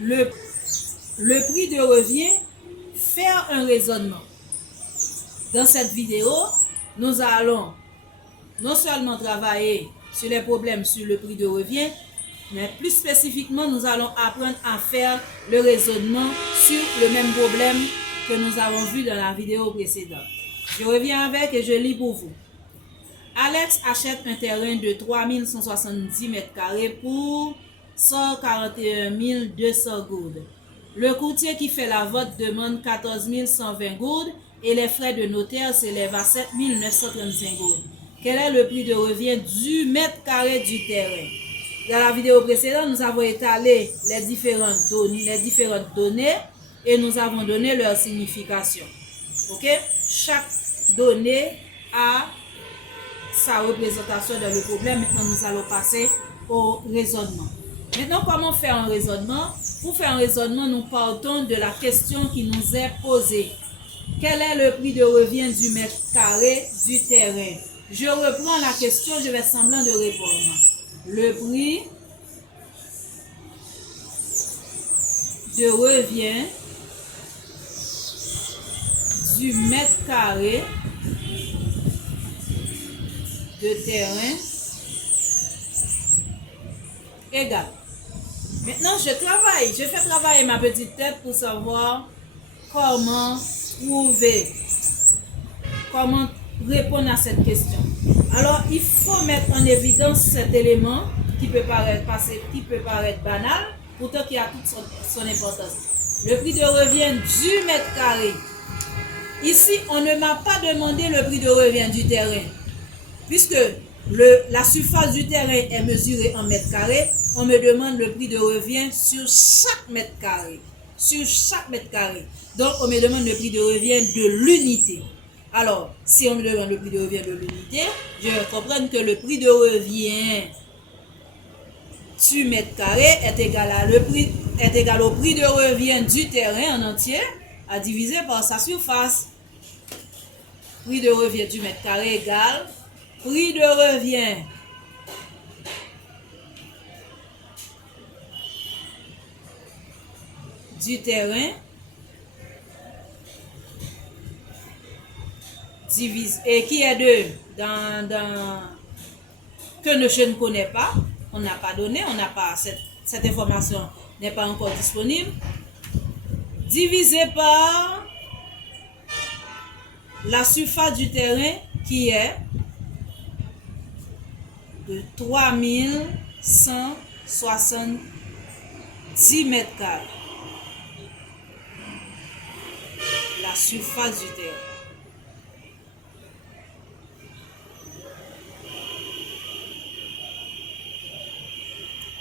le, le prix de revient, faire un raisonnement. Dans cette vidéo, nous allons non seulement travailler sur les problèmes sur le prix de revient, mais plus spécifiquement, nous allons apprendre à faire le raisonnement sur le même problème que nous avons vu dans la vidéo précédente. Je reviens avec et je lis pour vous. Alex achète un terrain de 3170 m² pour 141 200 gourdes. Le courtier qui fait la vente demande 14 120 gourdes et les frais de notaire s'élèvent à 7 935 gourdes. Quel est le prix de revient du mètre carré du terrain? Dans la vidéo précédente, nous avons étalé les différentes données et nous avons donné leur signification. Ok? Chaque donnée a sa représentation dans le problème. Maintenant, nous allons passer au raisonnement. Maintenant, comment faire un raisonnement? Pour faire un raisonnement, nous partons de la question qui nous est posée. Quel est le prix de revient du mètre carré du terrain? Je reprends la question, je vais semblant de répondre. Le prix de revient du mètre carré de terrain égal. Maintenant, je fais travailler ma petite tête pour savoir comment répondre à cette question. Alors, il faut mettre en évidence cet élément qui peut paraître banal, pourtant qui a toute son importance. Le prix de revient du mètre carré. Ici, on ne m'a pas demandé le prix de revient du terrain. Puisque la surface du terrain est mesurée en mètres carrés, on me demande le prix de revient sur chaque mètre carré. Sur chaque mètre carré. Donc, on me demande le prix de revient de l'unité. Alors, si on me demande le prix de revient de l'unité, je vais comprendre que le prix de revient sur mètre carré est égal au prix de revient du terrain en entier à diviser par sa surface. Prix de revient du mètre carré égale prix de revient du terrain divise et qui est que je ne connais pas, on n'a pas donné, cette information n'est pas encore disponible, divisé par la surface du terrain qui est de 3170 mètres carrés. La surface du terrain.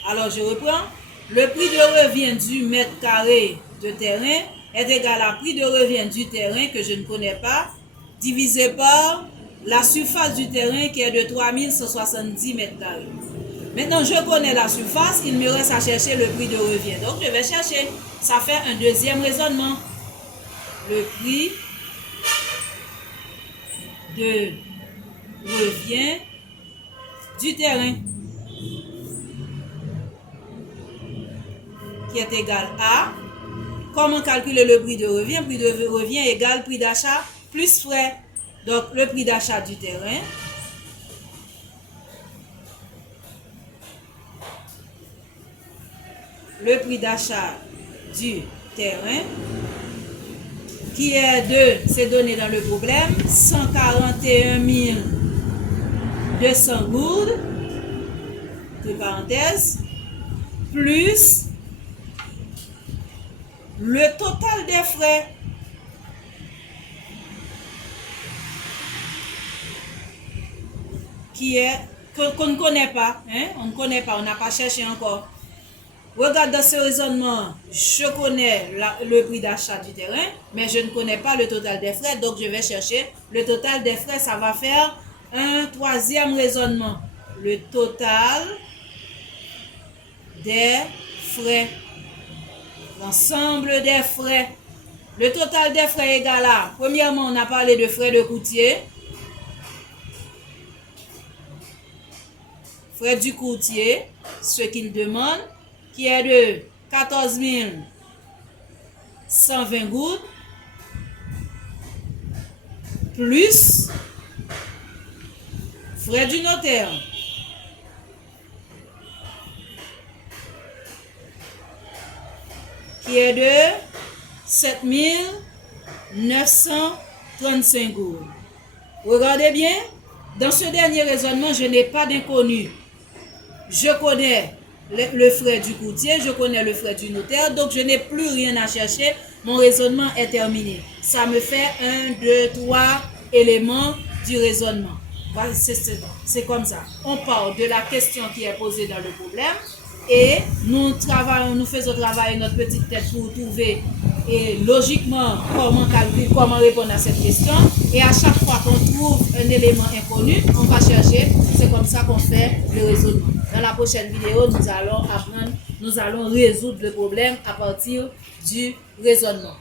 Alors, je reprends. Le prix de revient du mètre carré de terrain est égal à prix de revient du terrain que je ne connais pas, divisé par la surface du terrain qui est de 3170 mètres carrés. Maintenant, je connais la surface, il me reste à chercher le prix de revient. Donc, je vais chercher. Ça fait un deuxième raisonnement. Le prix de revient du terrain qui est égal à, comment calculer le prix de revient? Prix de revient égale prix d'achat plus frais. Donc, le prix d'achat du terrain qui est c'est donné dans le problème, 141 200 gourdes, entre parenthèses, plus le total des frais qu'on ne connaît pas, on ne connaît pas, on n'a pas cherché encore. Regarde dans ce raisonnement, je connais le prix d'achat du terrain, mais je ne connais pas le total des frais, donc je vais chercher le total des frais. Ça va faire un troisième raisonnement. Le total des frais. L'ensemble des frais. Le total des frais est égal à, premièrement, on a parlé de frais de courtier. Frais du courtier, ce qu'il demande, qui est de 14 120 gouttes plus frais du notaire qui est de 7 935 gouttes. Regardez bien, dans ce dernier raisonnement, je n'ai pas d'inconnu. Je connais le frais du courtier, je connais le frais du notaire, donc je n'ai plus rien à chercher. Mon raisonnement est terminé. Ça me fait 1, 2, 3 éléments du raisonnement. C'est comme ça. On parle de la question qui est posée dans le problème et nous faisons travailler notre petite tête pour trouver logiquement comment calculer, comment répondre à cette question. Et à chaque fois qu'on trouve un élément inconnu, on va chercher. C'est comme ça qu'on fait le raisonnement. Dans la prochaine vidéo, nous allons résoudre le problème à partir du raisonnement.